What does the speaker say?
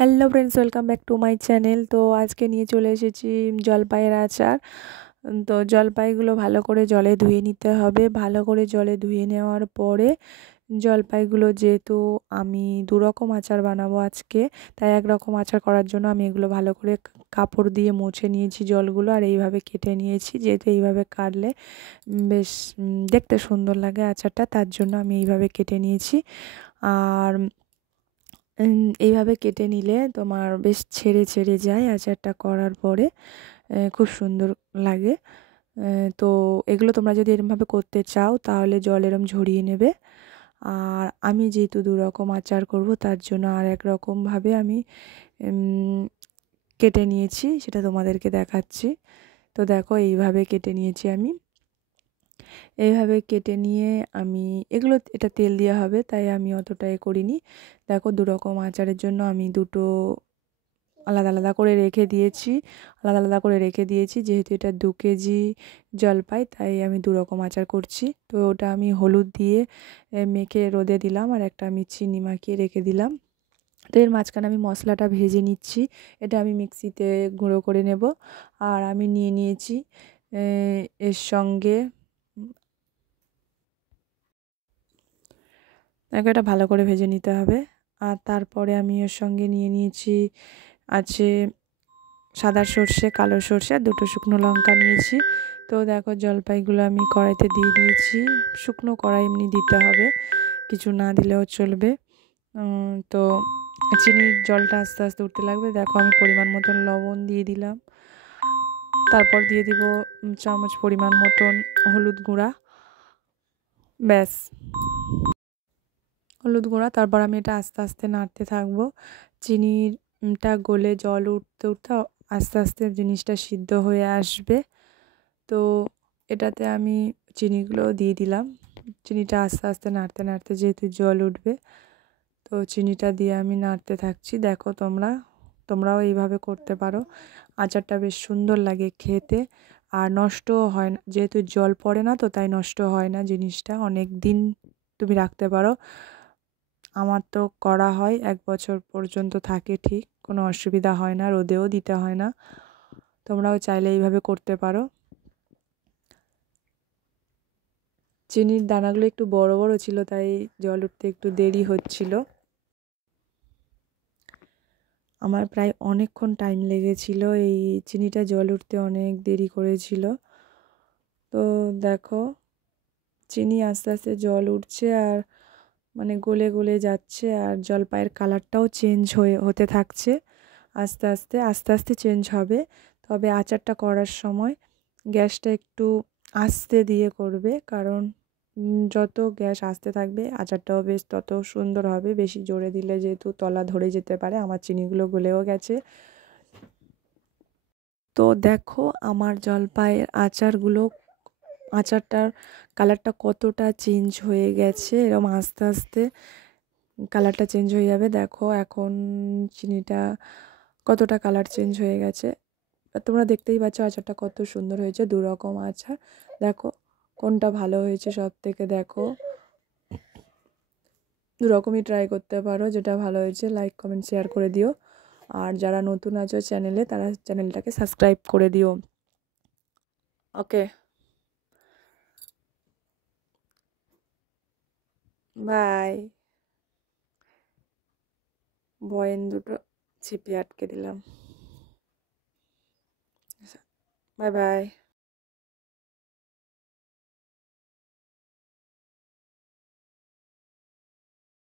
Hello friends, welcome back to my channel. তো আজকে নিয়ে চলে এসেছি জলপাইয়ের আচার। তো জলপাইগুলো ভালো করে জলে ধুয়ে নিতে হবে। ভালো করে জলে ধুয়ে নেওয়ার পরে জলপাইগুলো, যেহেতু আমি দুরকম আচার বানাবো আজকে, তাই একরকম আচার করার জন্য আমি এগুলো ভালো করে কাপড় দিয়ে মুছে নিয়েছি জলগুলো, আর এইভাবে কেটে নিয়েছি। যেহেতু এইভাবে কাটলে বেশ দেখতে সুন্দর লাগে আচারটা, তার জন্য আমি এইভাবে কেটে নিয়েছি। আর এইভাবে কেটে নিলে তোমার বেশ ছেড়ে ছেড়ে যায় আচারটা করার পরে, খুব সুন্দর লাগে। তো এগুলো তোমরা যদি এরমভাবে করতে চাও তাহলে জল এরম ঝরিয়ে নেবে। আর আমি যেহেতু দুরকম আচার করব, তার জন্য আর এক রকমভাবে আমি কেটে নিয়েছি, সেটা তোমাদেরকে দেখাচ্ছি। তো দেখো, এইভাবে কেটে নিয়েছি আমি। এইভাবে কেটে নিয়ে আমি এটা তেল দেওয়া হবে, তাই আমি অতটা করিনি। দেখো, দুরকম আচারের জন্য আমি দুটো আলাদা আলাদা করে রেখে দিয়েছি। যেহেতু এটা 2 কেজি জলপাই, তাই আমি দুরকম আচার করছি। তো ওটা আমি হলুদ দিয়ে মেখে রোদে দিলাম, আর একটা আমি চিনি মাখিয়ে রেখে দিলাম। তো এর মাঝখানে আমি মশলাটা ভেজে নিচ্ছি। এটা আমি মিক্সিতে গুঁড়ো করে নেব। আর আমি নিয়ে নিয়েছি এর সঙ্গে এটা ভালো করে ভেজে নিতে হবে। আর তারপরে আমি এর সঙ্গে নিয়ে নিয়েছি আছে সাদা সর্ষে, কালো সর্ষে, আর 2টো শুকনো লঙ্কা নিয়েছি। তো দেখো, জলপাইগুলো আমি কড়াইতে দিয়ে দিয়েছি। শুকনো কড়াই এমনি দিতে হবে, কিছু না দিলেও চলবে। তো চিনির জলটা আস্তে আস্তে উঠতে লাগবে। দেখো, আমি পরিমাণ মতন লবণ দিয়ে দিলাম। তারপর দিয়ে দিব চামচ পরিমাণ মতন হলুদ গুঁড়া। ব্যাস, হলুদ গুঁড়া। তারপর আমি এটা আস্তে আস্তে নাড়তে থাকবো। চিনিটা গলে জল উঠতে উঠতে আস্তে আস্তে জিনিসটা সিদ্ধ হয়ে আসবে। তো এটাতে আমি চিনিগুলো দিয়ে দিলাম। চিনিটা আস্তে আস্তে নাড়তে নাড়তে যেহেতু জল উঠবে, তো চিনিটা দিয়ে আমি নাড়তে থাকছি। দেখো, তোমরাও এইভাবে করতে পারো। আচারটা বেশ সুন্দর লাগে খেতে, আর নষ্টও হয় না। যেহেতু জল পড়ে না, তো তাই নষ্ট হয় না জিনিসটা, অনেক দিন তুমি রাখতে পারো। আমার তো করা হয়, 1 বছর পর্যন্ত থাকে, ঠিক কোনো অসুবিধা হয় না, রোদেও দিতে হয় না। তোমরাও চাইলে এইভাবে করতে পারো। চিনির দানাগুলো একটু বড় বড় ছিল, তাই জল উঠতে একটু দেরি হচ্ছিল। আমার প্রায় অনেকক্ষণ টাইম লেগেছিল, এই চিনিটা জল উঠতে অনেক দেরি করেছিল। তো দেখো, চিনি আস্তে আস্তে জল উঠছে, আর মানে গলে গলে যাচ্ছে, আর জলপাইয়ের কালারটাও চেঞ্জ হতে থাকছে। আস্তে আস্তে আস্তে আস্তে চেঞ্জ হবে। তবে আচারটা করার সময় গ্যাসটা একটু আস্তে দিয়ে করবে, কারণ যত গ্যাস আস্তে থাকবে আচারটাও বেশ তত সুন্দর হবে। বেশি জোরে দিলে যেহেতু তলা ধরে যেতে পারে। আমার চিনিগুলো গলেও গেছে। তো দেখো, আমার জলপাইয়ের আচারটার কালারটা কতটা চেঞ্জ হয়ে গেছে। এরকম আস্তে আস্তে কালারটা চেঞ্জ হয়ে যাবে। দেখো, এখন চিনিটা কতটা কালার চেঞ্জ হয়ে গেছে। তোমরা দেখতেই পাচ্ছ আচারটা কত সুন্দর হয়েছে। দুরকম আচার, দেখো কোনটা ভালো হয়েছে সব থেকে। দেখো, দুরকমই ট্রাই করতে পারো। যেটা ভালো হয়েছে লাইক, কমেন্ট, শেয়ার করে দিও। আর যারা নতুন আছো চ্যানেলে, তারা চ্যানেলটাকে সাবস্ক্রাইব করে দিও। ওকে, বাই। বয়েন দুটো ছিপে আটকে দিলাম। Bye bye.